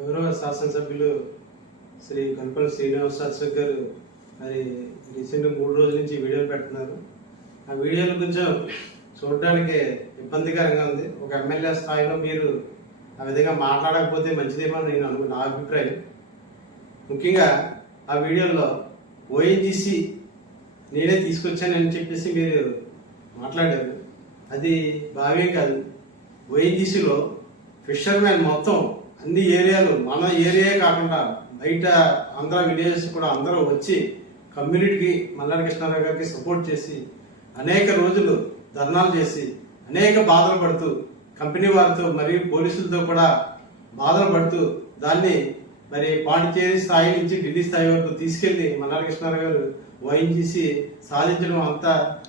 గౌరవ శాసనసభ్యులు శ్రీ కల్పల్ శ్రీనివాస్ శాస్త్రి గారు మరి రీసెంట్ మూడు రోజుల నుంచి వీడియోలు పెడుతున్నారు. ఆ వీడియోలు కొంచెం చూడడానికి ఇబ్బందికరంగా ఉంది. ఒక ఎమ్మెల్యే స్థాయిలో మీరు ఆ విధంగా మాట్లాడకపోతే మంచిదేమో అని నేను అనుకున్న నా అభిప్రాయం. ముఖ్యంగా ఆ వీడియోలో ఓఎన్జీసీ నేనే తీసుకొచ్చానని చెప్పేసి మీరు మాట్లాడారు. అది భావ్యం కాదు. ఓఎన్జీసీలో ఫిషర్మెన్ మొత్తం అన్ని ఏరియాలు మన ఏరియా కాకుండా బయట ఆంధ్ర విలేజెస్ కూడా అందరూ వచ్చి కమ్యూనిటీకి మల్లాడి కృష్ణారావు గారికి సపోర్ట్ చేసి అనేక రోజులు ధర్నాలు చేసి అనేక బాధలు పడుతూ కంపెనీ వారితో మరియు పోలీసులతో కూడా బాధలు పడుతూ దాన్ని మరి పాండిచేరి స్థాయి నుంచి ఢిల్లీ స్థాయి వరకు తీసుకెళ్ళి మల్లాడి కృష్ణారావు గారు వహించేసి సాధించడం అంత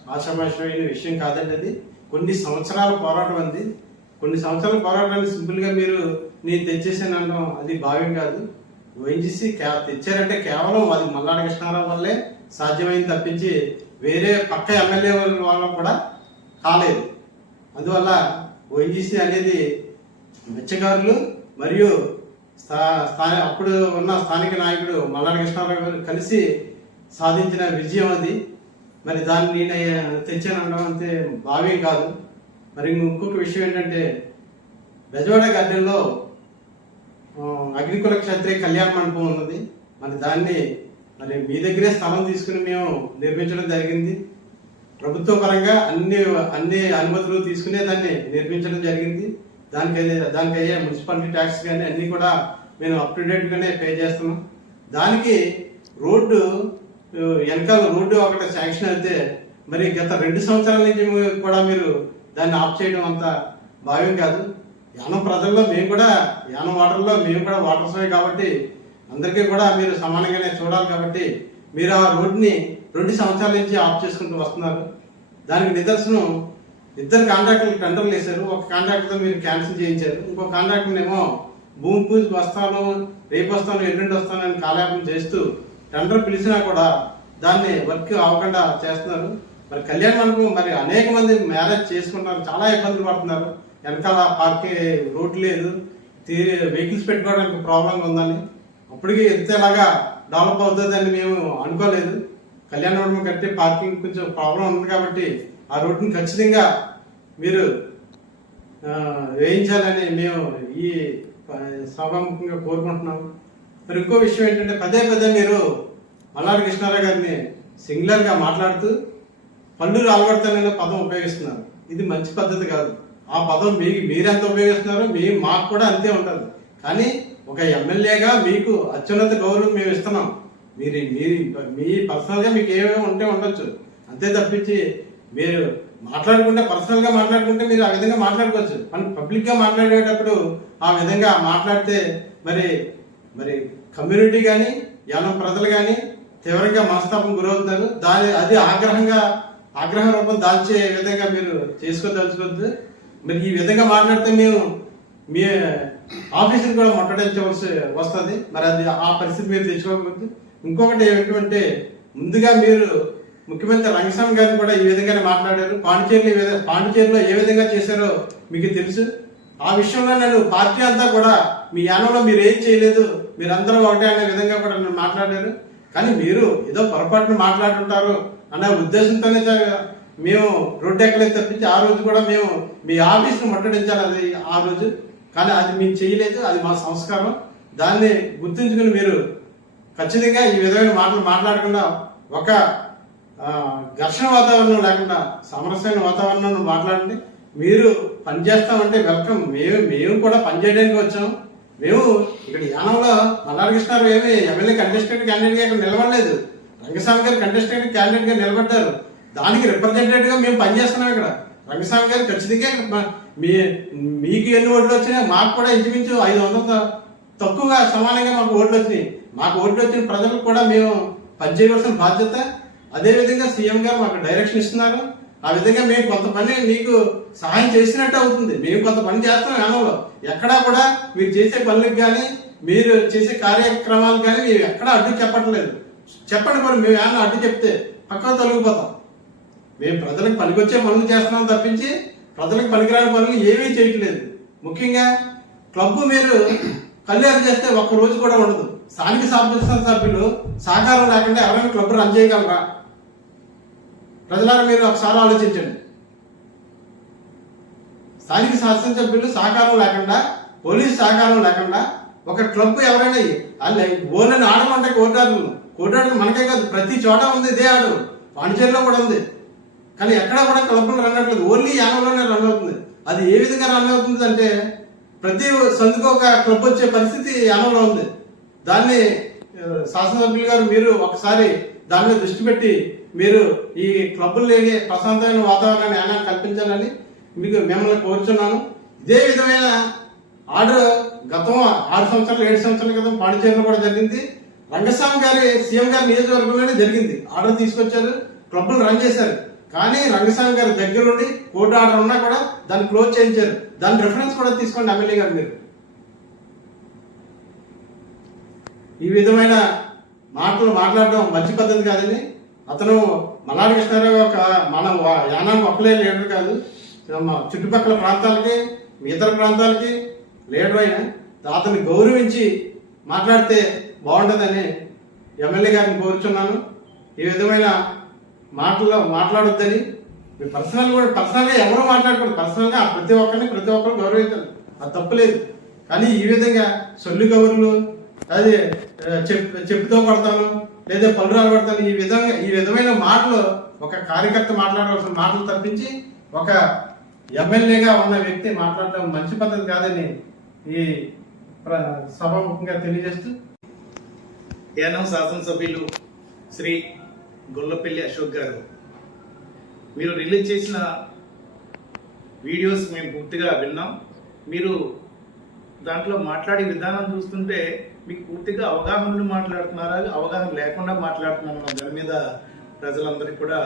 ఆశామాషమైన విషయం కాదండి అది. కొన్ని సంవత్సరాల పోరాటం అంది కొన్ని సంవత్సరాల పోరాటాన్ని సింపుల్గా మీరు నేను తెచ్చేసాను అనడం అది భావ్యం కాదు. ఓఎన్జీసీ తెచ్చారంటే కేవలం అది మల్లాడి కృష్ణారావు వల్లే సాధ్యమైంది తప్పించి వేరే పక్క ఎమ్మెల్యే వాళ్ళ కూడా కాలేదు. అందువల్ల ఓఎన్జీసీ అనేది మత్స్యకారులు మరియు స్థా స్థాని అప్పుడు ఉన్న స్థానిక నాయకుడు మల్లాడి కృష్ణారావు గారు కలిసి సాధించిన విజయం అది. మరి దాన్ని నేను తెచ్చానడం అంతే భావ్యం కాదు. మరి ఇంకొక విషయం ఏంటంటే బెజవాడ గార్డెన్లో అగ్నికుల క్షత్రియ కళ్యాణ మండపం ఉన్నది. మరి దాన్ని మరి మీ దగ్గరే స్థలం తీసుకుని మేము నిర్మించడం జరిగింది. ప్రభుత్వ పరంగా అన్ని అన్ని అనుమతులు తీసుకునే దాన్ని నిర్మించడం జరిగింది. దానికి దానికి అయ్యే మున్సిపాలిటీ ట్యాక్స్ కానీ అన్ని కూడా మేము అప్ టు డేట్గానే పే చేస్తున్నాం. దానికి రోడ్డు వెనకాల రోడ్డు ఒకటి శాంక్షన్ అయితే మరి గత రెండు సంవత్సరాల నుంచి కూడా మీరు దాన్ని ఆఫ్ చేయడం అంత భావ్యం కాదు. యానం ప్రజల్లో మేము కూడా యానం వాటర్లో మేము కూడా వాటర్స్ కాబట్టి అందరికీ కూడా మీరు సమానంగానే చూడాలి కాబట్టి మీరు ఆ రోడ్ని రెండు సంవత్సరాల నుంచి ఆఫ్ చేసుకుంటూ వస్తున్నారు. దానికి నిదర్శనం ఇద్దరు కాంట్రాక్టర్లు టెండర్లు వేశారు. ఒక కాంట్రాక్టర్తో మీరు క్యాన్సిల్ చేయించారు. ఇంకో కాంట్రాక్టర్నేమో భూమి పూజకి వస్తాను రేపు వస్తాను ఎల్లుండి వస్తాను అని కాలాపం చేస్తూ టెండర్ పిలిచినా కూడా దాన్ని వర్క్ అవ్వకుండా చేస్తున్నారు. మరి కళ్యాణ మండపం మరి అనేక మంది మ్యారేజ్ చేసుకుంటారు చాలా ఇబ్బందులు పడుతున్నారు. వెనకాల పార్కే రోడ్ లేదు. వెహికల్స్ పెట్టుకోవడానికి ప్రాబ్లం ఉందని. అప్పటికి ఎంతలాగా డెవలప్ అవుతుందని మేము అనుకోలేదు. కళ్యాణ మండపం కట్టే పార్కింగ్ కొంచెం ప్రాబ్లం ఉంది కాబట్టి ఆ రోడ్డుని ఖచ్చితంగా మీరు వేయించాలని మేము ఈ సభాముఖంగా కోరుకుంటున్నాం మరి ఇంకో విషయం ఏంటంటే పదే పదే మీరు మల్లారి కృష్ణారావు గారిని సింగులర్గా మాట్లాడుతూ పళ్ళు రాలగొడతాననే పదం ఉపయోగిస్తున్నారు. ఇది మంచి పద్ధతి కాదు. ఆ పదం మీ మీరెంత ఉపయోగిస్తున్నారో మీ మాకు కూడా అంతే ఉంటుంది. కానీ ఒక ఎమ్మెల్యేగా మీకు అత్యున్నత గౌరవం మేము ఇస్తున్నాం. మీరు మీరు మీ పర్సనల్గా మీకు ఏమేమి ఉంటే ఉండొచ్చు. అంతే తప్పించి మీరు మాట్లాడుకుంటే పర్సనల్గా మాట్లాడుకుంటే మీరు ఆ విధంగా మాట్లాడుకోవచ్చు. కానీ పబ్లిక్గా మాట్లాడేటప్పుడు ఆ విధంగా మాట్లాడితే మరి మరి కమ్యూనిటీ కానీ యానం ప్రజలు కానీ తీవ్రంగా మనస్తాపం గురవుతున్నారు. దాని అది ఆగ్రహంగా ఆగ్రహ రూపం దాల్చే విధంగా మీరు చేసుకోదలుచుకోవద్దు మరి ఈ విధంగా మాట్లాడితే మేము మీ ఆఫీసులు కూడా ముట్టడించవలసి వస్తుంది. మరి అది ఆ పరిస్థితి మీరు తెచ్చుకోకూడదు ఇంకొకటి ఏమిటంటే ముందుగా మీరు ముఖ్యమంత్రి రంగస్వామి గారిని కూడా ఈ విధంగానే మాట్లాడారు. పాండిచేరిలో ఈ పాండిచేరిలో ఏ విధంగా చేశారో మీకు తెలుసు. ఆ విషయంలో నన్ను పార్టీ అంతా కూడా మీ యానంలో మీరు ఏం చేయలేదు మీరందరూ ఒకటే అనే విధంగా కూడా నన్ను మాట్లాడారు కానీ మీరు ఏదో పొరపాటున మాట్లాడుంటారు అనే ఉద్దేశంతోనే మేము రోడ్డు ఎక్కలేదు తప్పించి ఆ రోజు కూడా మేము మీ ఆఫీస్ను ముట్టడించాలి అది ఆ రోజు. కానీ అది మేము చేయలేదు అది మా సంస్కారం. దాన్ని గుర్తుంచుకుని మీరు ఖచ్చితంగా ఈ విధమైన మాటలు మాట్లాడకుండా ఒక ఘర్షణ వాతావరణం లేకుండా సమరసమైన వాతావరణం మాట్లాడండి. మీరు పని చేస్తామంటే వెల్కమ్. మేము మేము కూడా పని చేయడానికి వచ్చాం. మేము ఇక్కడ యానంలో మల్లారకృష్ణారావు ఏమి ఎమ్మెల్యే కంటెస్టెంట్ క్యాండిడేట్గా ఇక్కడ నిలబడలేదు. రంగస్వామి గారు కంటెస్టెంట్ క్యాండిడేట్గా నిలబడ్డారు. దానికి రిప్రజెంటేటివ్గా మేము పనిచేస్తున్నాం ఇక్కడ. రంగస్వామి గారు ఖచ్చితంగా మీ మీకు ఎన్ని ఓట్లు వచ్చినాయి మాకు కూడా ఇంచుమించు ఐదు వందల తక్కువగా సమానంగా మాకు ఓట్లు వచ్చినాయి. మాకు ఓట్లు వచ్చిన ప్రజలకు కూడా మేము పనిచేయవలసిన బాధ్యత. అదేవిధంగా సీఎం గారు మాకు డైరెక్షన్ ఇస్తున్నారు. ఆ విధంగా మేము కొంత పని మీకు సహాయం చేసినట్టు అవుతుంది. మేము కొంత పని చేస్తాం గ్రామంలో. ఎక్కడా కూడా మీరు చేసే పనులకు కానీ మీరు చేసే కార్యక్రమాలకు కానీ మేము ఎక్కడా అడ్డు చెప్పట్లేదు. చెప్పండి మరి మేము ఏమన్నా అడ్డు చెప్తే పక్కన తొలగిపోతాం. మేము ప్రజలకు పనికొచ్చే పనులు చేస్తున్నాం తప్పించి ప్రజలకు పనికిరాని పనులు ఏమీ చేయట్లేదు. ముఖ్యంగా క్లబ్ మీరు కళ్యాణం చేస్తే ఒక్క రోజు కూడా ఉండదు. స్థానిక శాసనసభ సభ్యులు సహకారం లేకుండా ఎవరైనా క్లబ్ రన్ చేయగలరా? ప్రజలను మీరు ఒకసారి ఆలోచించండి. స్థానిక శాసనసభ్యులు సహకారం లేకుండా పోలీసు సహకారం లేకుండా ఒక క్లబ్ ఎవరైనా వాళ్ళు ఓన్లని ఆడమంటే కోటాడులు కోటాడులు మనకే కాదు ప్రతి చోట ఉంది ఇదే ఆడు పాండిచేరిలో కూడా ఉంది. కానీ ఎక్కడా కూడా కలపలు రన్ అవ్వట్లేదు. ఓన్లీ యానంలోనే రన్ అవుతుంది. అది ఏ విధంగా రన్ అవుతుంది అంటే ప్రతి సందుకు ఒక క్లబ్ వచ్చే పరిస్థితి యానంలో ఉంది. దాన్ని శాసనసభ్యులు గారు మీరు ఒకసారి దాని మీద దృష్టి పెట్టి మీరు ఈ క్లబ్బులు లేని ప్రశాంతమైన వాతావరణాన్ని యానాన్ని కల్పించాలని మీకు మిమ్మల్ని కోరుచున్నాను. ఇదే విధమైన ఆర్డర్ గతం ఆరు సంవత్సరాలు ఏడు సంవత్సరాల క్రితం పాండిచేరిలో కూడా జరిగింది. రంగస్వామి గారి సీఎం గారి నియోజకవర్గంలోనే జరిగింది. ఆర్డర్ తీసుకొచ్చారు. క్లబ్బులు రన్ చేశారు. కానీ రంగస్వామి గారి దగ్గర ఉండి కోర్టు ఆర్డర్ ఉన్నా కూడా దాన్ని క్లోజ్ చేయించారు. దాని రిఫరెన్స్ కూడా తీసుకోండి ఎమ్మెల్యే గారు మీరు. ఈ విధమైన మాటలు మాట్లాడడం మంచి పద్ధతి కాదని అతను మల్లాడి కృష్ణారావు ఒక మన వా- ఒక్కలే లీడర్ కాదు. మా చుట్టుపక్కల ప్రాంతాలకి ఇతర ప్రాంతాలకి లీడర్ అయిన అతన్ని గౌరవించి మాట్లాడితే బాగుంటుందని ఎమ్మెల్యే గారిని కోరుచున్నాను. ఈ విధమైన మాటలు మాట్లాడొద్దని. మీ పర్సనల్ కూడా పర్సనల్గా ఎవరో మాట్లాడకూడదు పర్సనల్గా ప్రతి ఒక్కరిని ప్రతి ఒక్కరు గౌరవించాలి అది తప్పులేదు కానీ ఈ విధంగా సొల్లు కవర్లు అదే చెప్ చెప్పుతో కొడతాను లేదా పలురాలు కొడతాను ఈ విధంగా ఈ విధమైన మాటలు ఒక కార్యకర్త మాట్లాడవలసిన మాటలు తప్పించి ఒక ఎమ్మెల్యేగా ఉన్న వ్యక్తి మాట్లాడటం మంచి పద్ధతి కాదని ఈ ప్ర- సభాముఖంగా తెలియజేస్తూ. ఏనం శాసనసభ్యులు శ్రీ గొల్లపల్లి అశోక్ గారు మీరు రిలీజ్ చేసిన వీడియోస్ మేము పూర్తిగా విన్నాం. మీరు దాంట్లో మాట్లాడే విధానం చూస్తుంటే మీకు పూర్తిగా అవగాహనలు మాట్లాడుతున్నారా? అవగాహన లేకుండా మాట్లాడుతున్నాం దాని మీద ప్రజలందరికీ కూడా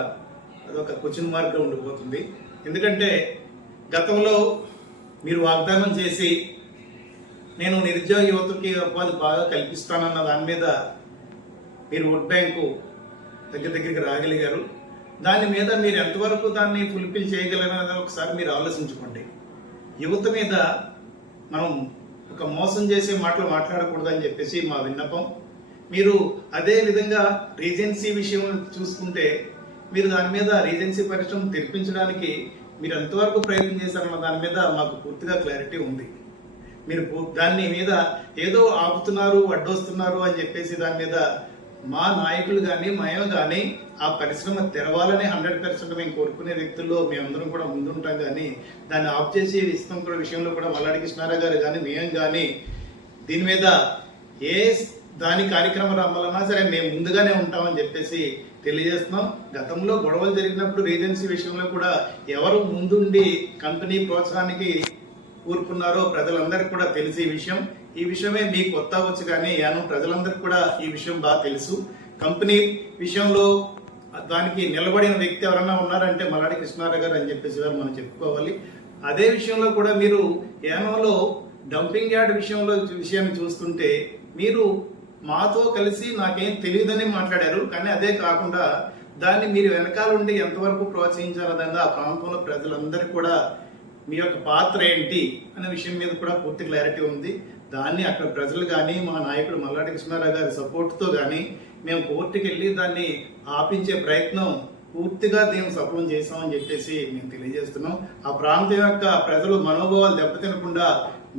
అదొక క్వశ్చన్ మార్క్గా ఉండిపోతుంది. ఎందుకంటే గతంలో మీరు వాగ్దానం చేసి నేను నిరుద్యోగ యువతకి ఉపాధి బాగా కల్పిస్తానన్న దాని మీద మీరు ఓట్ బ్యాంకు దగ్గర దగ్గరికి రాగలిగారు దాని మీద మీరు ఎంతవరకు దాన్ని ఫుల్ఫిల్ చేయగలరనేది ఒకసారి మీరు ఆలోచించుకోండి. యువత మీద మనం ఒక మోసం చేసే మాటలు మాట్లాడకూడదని చెప్పేసి మా విన్నపం. మీరు అదే విధంగా రీజెన్సీ విషయం చూసుకుంటే మీరు దాని మీద రీజెన్సీ పరిశ్రమ తెరిపించడానికి మీరు ఎంతవరకు ప్రయత్నం చేశారన్న దాని మీద మాకు పూర్తిగా క్లారిటీ ఉంది. మీరు పూ- మీద ఏదో ఆపుతున్నారు అడ్డొస్తున్నారు అని చెప్పేసి దాని మీద మా నాయకులు కానీ మేము కానీ ఆ పరిశ్రమ తెరవాలని హండ్రెడ్ పర్సెంట్ మేము కోరుకునే వ్యక్తుల్లో మేమందరం కూడా ముందుంటాం కానీ దాన్ని ఆఫ్ చేసి ఇస్తాం కూడా విషయంలో కూడా మల్లాడి కృష్ణారావు గారు కానీ మేము కానీ దీని మీద ఏ దాని కార్యక్రమం రమ్మాలన్నా సరే మేము ముందుగానే ఉంటామని చెప్పేసి తెలియజేస్తున్నాం. గతంలో గొడవలు జరిగినప్పుడు రీజెన్సీ విషయంలో కూడా ఎవరు ముందుండి కంపెనీ ప్రోత్సాహానికి కూరుకున్నారో ప్రజలందరికీ కూడా తెలిసి ఈ విషయం. ఈ విషయమే మీకు కొత్త వచ్చు కానీ యాను ప్రజలందరికీ కూడా ఈ విషయం బాగా తెలుసు. కంపెనీ విషయంలో దానికి నిలబడిన వ్యక్తి ఎవరన్నా ఉన్నారంటే మలాడి కృష్ణారావు గారు అని చెప్పేసి వారు మనం చెప్పుకోవాలి. అదే విషయంలో కూడా మీరు యానోలో డంపింగ్ యార్డ్ విషయంలో విషయాన్ని చూస్తుంటే మీరు మాతో కలిసి నాకేం తెలియదని మాట్లాడారు కానీ అదే కాకుండా దాన్ని మీరు వెనకాలండి ఎంతవరకు ప్రోత్సహించాలన్నది ఆ ప్రాంతంలో ప్రజలందరికీ కూడా మీ యొక్క పాత్ర ఏంటి అనే విషయం మీద కూడా పూర్తి క్లారిటీ ఉంది. దాన్ని అక్కడ ప్రజలు కానీ మా నాయకుడు మల్లాడి కృష్ణారావు గారి సపోర్ట్తో కానీ మేము కోర్టుకి వెళ్ళి దాన్ని ఆపించే ప్రయత్నం పూర్తిగా మేము సఫలం చేసామని చెప్పేసి మేము తెలియజేస్తున్నాం. ఆ ప్రాంతం యొక్క ప్రజలు మనోభావాలు దెబ్బతినకుండా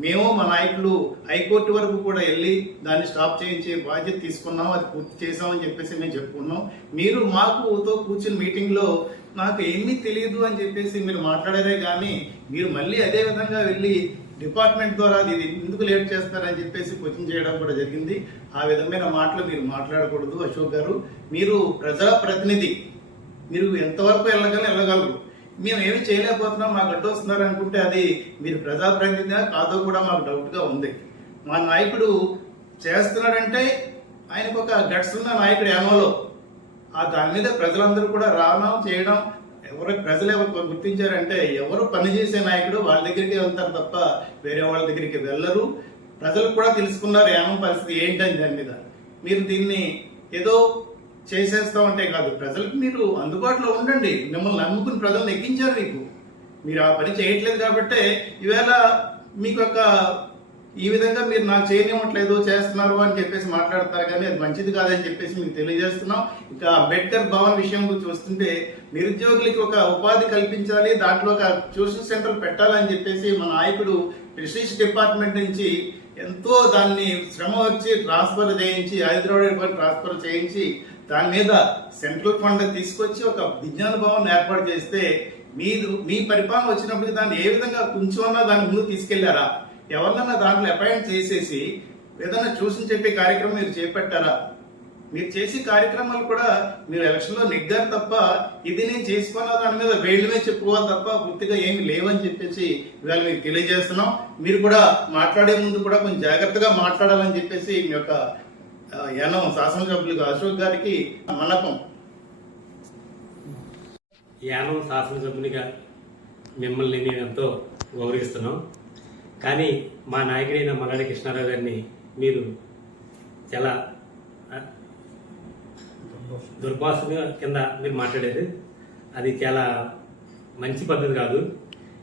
మేము మా నాయకులు హైకోర్టు వరకు కూడా వెళ్ళి దాన్ని స్టాప్ చేయించే బాధ్యత తీసుకున్నాం అది పూర్తి చేసామని చెప్పేసి మేము చెప్పుకున్నాం. మీరు మాకుతో కూర్చుని మీటింగ్లో నాకు ఏమీ తెలియదు అని చెప్పేసి మీరు మాట్లాడారే కానీ మీరు మళ్ళీ అదే విధంగా వెళ్ళి డిపార్ట్మెంట్ ద్వారా ఇది ఎందుకు లేట్ చేస్తారని చెప్పేసి క్వశ్చన్ చేయడం కూడా జరిగింది. ఆ విధమైన మాటలు మీరు మాట్లాడకూడదు అశోక్ గారు. మీరు ప్రజా ప్రతినిధి. మీరు ఎంతవరకు వెళ్ళగలరు వెళ్ళగలరు. మేము ఏమి చేయలేకపోతున్నాం మాకు అడ్డు వస్తున్నారు అనుకుంటే అది మీరు ప్రజాప్రతినిధిగా కాదో కూడా మాకు డౌట్గా ఉంది. మా నాయకుడు చేస్తున్నాడంటే ఆయనకు ఒక గట్స్ ఉన్న నాయకుడు ఏమోలో ఆ దాని మీద ప్రజలందరూ కూడా రావడం చేయడం ఎవరు ప్రజలు ఎవరు గుర్తించారంటే ఎవరు పనిచేసే నాయకుడు వాళ్ళ దగ్గరికి వెళ్తారు తప్ప వేరే వాళ్ళ దగ్గరికి వెళ్ళరు. ప్రజలు కూడా తెలుసుకున్నారు ఏమో పరిస్థితి ఏంటని దాని మీద. మీరు దీన్ని ఏదో చేసేస్తామంటే కాదు ప్రజలకు మీరు అందుబాటులో ఉండండి. మిమ్మల్ని నమ్ముకుని ప్రజలు ఎక్కించారు మీకు. మీరు ఆ పని చేయట్లేదు కాబట్టే ఈవేళ మీకు ఒక ఈ విధంగా మీరు నాకు చేయనివ్వట్లేదు చేస్తున్నారు అని చెప్పేసి మాట్లాడతారు కానీ అది మంచిది కాదని చెప్పేసి మీకు తెలియజేస్తున్నాం. ఇక అంబేద్కర్ భవన్ విషయం గురించి చూస్తుంటే నిరుద్యోగులకి ఒక ఉపాధి కల్పించాలి దాంట్లో ఒక ట్యూషన్ సెంటర్ పెట్టాలని చెప్పేసి మన నాయకుడు రిసెర్చ్ డిపార్ట్మెంట్ నుంచి ఎంతో దాన్ని శ్రమ వచ్చి ట్రాన్స్ఫర్ చేయించి హైదరాబాద్ ట్రాన్స్ఫర్ చేయించి దాని మీద సెంట్రల్ ఫండ్ తీసుకొచ్చి ఒక విజ్ఞాన భవన్ ఏర్పాటు చేస్తే మీరు మీ పరిపాలన వచ్చినప్పుడు దాన్ని ఏ విధంగా కొంచెమన్నా దాని ముందు తీసుకెళ్ళారా? ఎవరినన్నా దాంట్లో అపాయింట్ చేసేసి ఏదైనా చూసి చెప్పే కార్యక్రమం మీరు చేపట్టారా? మీరు చేసే కార్యక్రమాలు కూడా మీరు ఎలక్షన్లో నెగ్గారు తప్ప ఇది నేను చేసుకున్న దాని మీద వేళ్ళమే చెప్పుకోవాలి తప్ప పూర్తిగా ఏమి లేవని చెప్పేసి ఇవాళ మీకు తెలియజేస్తున్నాం. మీరు కూడా మాట్లాడే ముందు కూడా కొంచెం జాగ్రత్తగా మాట్లాడాలని చెప్పేసి మీ యొక్క ఆ, యానం శాసనసభ్యులు అశోక్ గారికి మనపం యానం శాసనసభ్యునిగా మిమ్మల్ని నేను ఎంతో గౌరవిస్తున్నాం. కానీ మా నాయకుడైన మల్లాడి కృష్ణారావు గారిని మీరు చాలా ఆ, దుర్భాషగా కింద మీరు మాట్లాడేది అది చాలా మంచి పద్ధతి కాదు.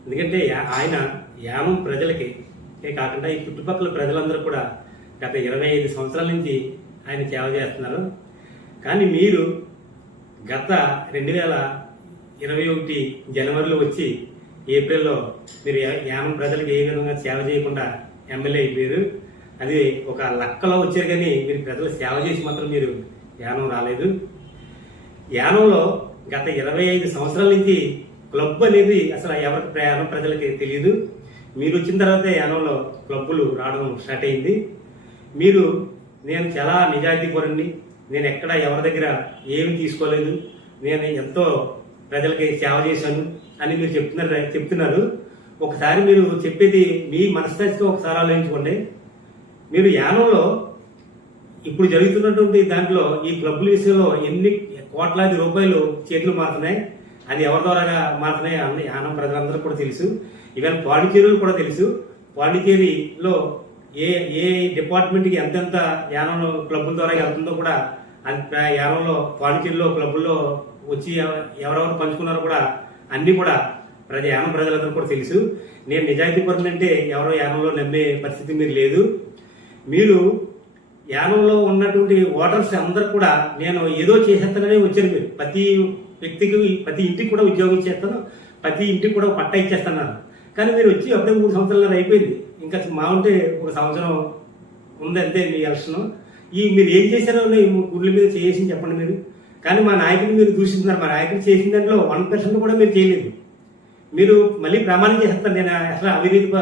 ఎందుకంటే ఆయన యామం ప్రజలకి కాకుండా ఈ చుట్టుపక్కల ప్రజలందరూ కూడా గత ఇరవై ఐదు సంవత్సరాల నుంచి ఆయన సేవ చేస్తున్నారు. కానీ మీరు గత రెండు వేల ఇరవై ఒకటి జనవరిలో వచ్చి ఏప్రిల్లో మీరు యానం ప్రజలకు ఏ విధంగా సేవ చేయకుండా ఎమ్మెల్యే అయిపోయారు. అది ఒక లక్కలో వచ్చారు కానీ మీరు ప్రజలు సేవ చేసి మాత్రం మీరు యానం రాలేదు. యానంలో గత ఇరవై ఐదు సంవత్సరాల నుంచి క్లబ్ అనేది అసలు ఎవరికి ప్రయాణం ప్రజలకి తెలియదు మీరు వచ్చిన తర్వాత యానంలో క్లబ్బులు రావడం స్టార్ట్ అయింది. మీరు నేను చాలా నిజాయితీపరుణ్ణి నేను ఎక్కడ ఎవరి దగ్గర ఏమి తీసుకోలేదు నేను ఎంతో ప్రజలకి సేవ చేశాను అని మీరు చెప్తున్నారు చెప్తున్నారు. ఒకసారి మీరు చెప్పేది మీ మనస్థితితో ఒకసారి ఆలోచించుకోండి. మీరు యానంలో ఇప్పుడు జరుగుతున్నటువంటి దాంట్లో ఈ క్లబ్ల విషయంలో ఎన్ని కోట్లాది రూపాయలు చేతులు మారుతున్నాయి అది ఎవరి ద్వారాగా మారుతున్నాయి అన్ని యానం ప్రజలందరూ కూడా తెలుసు. ఈవెన్ పాండిచేరులు కూడా తెలుసు. పాండిచేరిలో ఏ ఏ డిపార్ట్మెంట్కి ఎంతెంత యానం క్లబ్బుల ద్వారా వెళ్తుందో కూడా అది యానంలో పాండిచేరిలో క్లబ్బుల్లో వచ్చి ఎవ- ఎవరెవరు పంచుకున్నారో కూడా అన్నీ కూడా ప్రజ యానం ప్రజలందరూ కూడా తెలుసు. నేను నిజాయితీ అంటే ఎవరో యానంలో నమ్మే పరిస్థితి మీరు లేదు. మీరు యానంలో ఉన్నటువంటి ఓటర్స్ అందరు కూడా నేను ఏదో చేసేస్తానని వచ్చాను మీరు. ప్రతి వ్యక్తికి ప్రతి ఇంటికి కూడా ఉద్యోగం ఇచ్చేస్తాను ప్రతి ఇంటికి కూడా పట్ట పట్టా ఇచ్చేస్తున్నాను. కానీ మీరు వచ్చి అప్పుడే మూడు సంవత్సరాలు అయిపోయింది. ఇంకా మా ఉంటే ఒక సంవత్సరం ఉంది అంతే మీ ఎలక్షన్. ఈ మీరు ఏం చేశారో గుడ్ల మీద చేసి చెప్పండి మీరు. కానీ మా నాయకుడిని మీరు దూషిస్తున్నారు. మా నాయకుడు చేసిన దాంట్లో వన్ పర్సెంట్ కూడా మీరు చేయలేదు. మీరు మళ్ళీ ప్రమాణం చేస్తారు నేను అసలు అవినీతి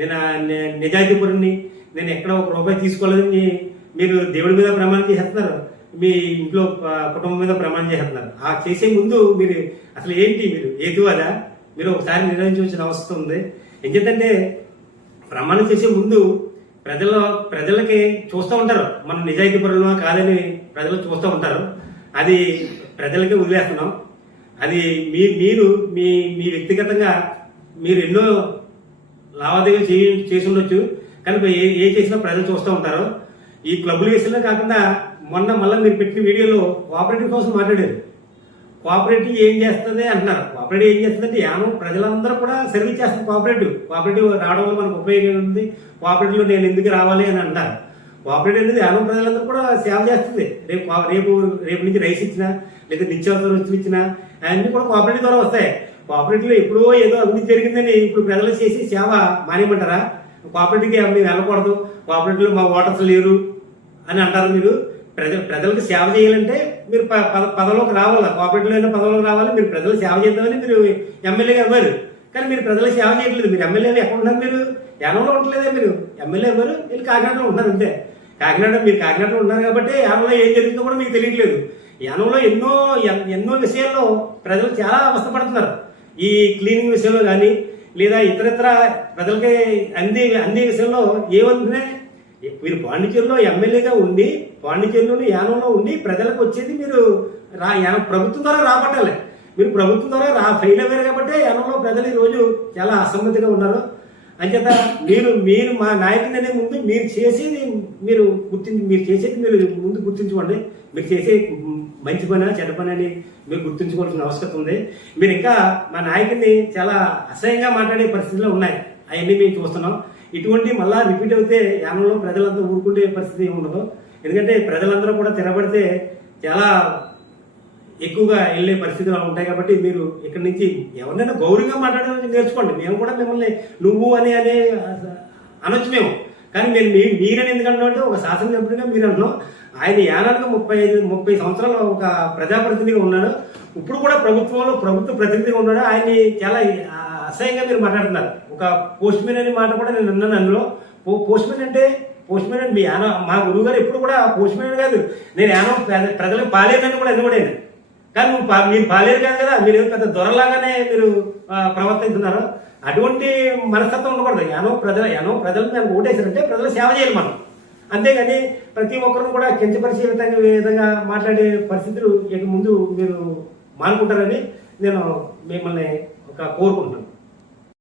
నేను నిజాయితీపురుణ్ణి. నేను ఎక్కడ ఒక రూపాయి తీసుకోలేదని మీరు దేవుడి మీద ప్రమాణం చేస్తున్నారు. మీ ఇంట్లో కుటుంబం మీద ప్రమాణం చేస్తున్నారు. ఆ చేసే ముందు మీరు అసలు ఏంటి మీరు? ఏతువాదా మీరు ఒకసారి నిర్ణయించవలసిన అవసరం ఉంది. ఎందుకంటే ప్రమాణం చేసే ముందు ప్రజల ప్రజలకి చూస్తూ ఉంటారు. మనం నిజాయితీ పరులమా కాదని ప్రజలు చూస్తూ ఉంటారు. అది ప్రజలకే వదిలేస్తున్నాం. అది మీ మీరు మీ మీ వ్యక్తిగతంగా మీరు ఎన్నో లావాదేవీలు చేయ చేసి ఉండొచ్చు. కానీ ఏ ఏ చేసినా ప్రజలు చూస్తూ ఉంటారు. ఈ క్లబ్బులు విషయంలో కాకుండా మొన్న మళ్ళీ మీరు పెట్టిన వీడియోలో కోఆపరేటివ్ కోసం మాట్లాడారు. కోఆపరేటివ్ ఏం చేస్తుంది అంటున్నారు. కోఆపరేటివ్ ఏం చేస్తుందంటే యానం ప్రజలందరూ కూడా సర్వీస్ చేస్తుంది కోఆపరేటివ్ కోఆపరేటివ్ రావడం వల్ల మనకు ఉపయోగం ఉంది కోఆపరేటివ్లో నేను ఎందుకు రావాలి అని అంటారు. కోఆపరేటివ్ అనేది యానం ప్రజలందరూ కూడా సేవ చేస్తుంది. రేపు రేపు రేపు నుంచి రైస్ ఇచ్చినా లేదా నిత్యావసర వస్తువులు ఇచ్చినా అవన్నీ కూడా కోఆపరేటివ్ ద్వారా వస్తాయి. కోఆపరేటివ్ ఎప్పుడో ఏదో అభివృద్ధి జరిగిందని ఇప్పుడు ప్రజలు చేసి సేవ మానేయమంటారా? కోఆపరేటివ్కి మేము వెళ్ళకూడదు. కోఆపరేటివ్లో మా ఓటర్స్ లేరు అని అంటారు మీరు? ప్రజలు ప్రజలకు సేవ చేయాలంటే మీరు ప- పద- పదవిలోకి రావాలి? కోఆపరేటివ్ అయిన పదవిలోకి రావాలి. మీరు ప్రజలు సేవ చేద్దామని మీరు ఎమ్మెల్యేగా ఇవ్వరు కానీ మీరు ప్రజలకు సేవ చేయట్లేదు. మీరు ఎమ్మెల్యేలు ఎక్కడ ఉన్నారు మీరు? యానంలో ఉండలేదే మీరు. ఎమ్మెల్యే ఇవ్వరు వీళ్ళు కాకినాడలో ఉన్నారు అంతే. కాకినాడ మీరు కాకినాడలో ఉన్నారు కాబట్టి యానంలో ఏం జరుగుతుందో కూడా మీకు తెలియట్లేదు. యానంలో ఎన్నో ఎన్- ఎన్నో విషయాల్లో ప్రజలు చాలా అవస్థపడుతున్నారు. ఈ క్లీనింగ్ విషయంలో కానీ లేదా ఇతరత్ర ప్రజలకి అందే అందే విషయంలో ఏమంటున్నాయి మీరు పాండిచేరిలో ఎమ్మెల్యేగా ఉండి పాండిచేరిలోని యానంలో ఉండి ప్రజలకు వచ్చేది మీరు రా యానం ప్రభుత్వం ద్వారా రాబట్టాలి. మీరు ప్రభుత్వం ద్వారా రా ఫెయిల్ అయ్యారు కాబట్టి యానంలో ప్రజలు ఈ రోజు చాలా అసమ్మతిగా ఉన్నారు. అంచేత మీరు మీరు మా నాయకుని అనే ముందు మీరు చేసేది మీరు గుర్తించి మీరు చేసేది మీరు ముందు గుర్తించుకోండి. మీరు చేసే మంచి పని చెడ్డ పని అని మీరు గుర్తుంచుకోవాల్సిన అవసరం ఉంది. మీరు ఇంకా మా నాయకుడిని చాలా అసహ్యంగా మాట్లాడే పరిస్థితులు ఉన్నాయి. అవన్నీ మేము చూస్తున్నాం. ఇటువంటి మళ్ళా రిపీట్ అవుతే యానంలో ప్రజలంతా ఊరుకుంటే పరిస్థితి ఉండదు ఎందుకంటే ప్రజలందరూ కూడా తిరబడితే చాలా ఎక్కువగా వెళ్ళే పరిస్థితులు ఉంటాయి కాబట్టి మీరు ఇక్కడి నుంచి ఎవరినైనా గౌరవంగా మాట్లాడడం నేర్చుకోండి. మేము కూడా మిమ్మల్ని నువ్వు అని అనే అనొచ్చు మేము. కానీ మీరు మీ మీరని ఎందుకంటే ఒక శాసన సభ్యుడిగా మీరు అంటున్నాం. ఆయన యానానికి ముప్పై ఐదు ముప్పై సంవత్సరాలు ఒక ప్రజాప్రతినిధిగా ఉన్నాడు. ఇప్పుడు కూడా ప్రభుత్వంలో ప్రభుత్వ ప్రతినిధిగా ఉన్నాడు. ఆయన్ని చాలా అసహ్యంగా మీరు మాట్లాడుతున్నారు. ఒక పోస్ట్ మ్యాన్ అనే మాట కూడా నేను విన్నాను అందులో. పో- పోస్ట్ మ్యాన్ అంటే పోస్ట్ మ్యాన్ మీ యాన మా గురువు గారు ఎప్పుడు కూడా పోస్ట్ మ్యాన్ కాదు. నేను యానం ప్రజలకు పాలేనని కూడా ఎన్నుకోడే కానీ నువ్వు మీరు పాలేరు కాదు కదా. మీరు పెద్ద దొరలాగానే మీరు ప్రవర్తిస్తున్నారు. అటువంటి మనస్తత్వం ఉండకూడదు. యానో ప్రజల యానో ప్రజలు మేము ఓటేసారంటే ప్రజలు సేవ చేయాలి మనం. అంతేగాని ప్రతి ఒక్కరూ కూడా కించపరిచే విధంగా విధంగా మాట్లాడే పరిస్థితులు ఇక ముందు మీరు మానుకుంటారని నేను మిమ్మల్ని ఒక కోరుకుంటున్నాను.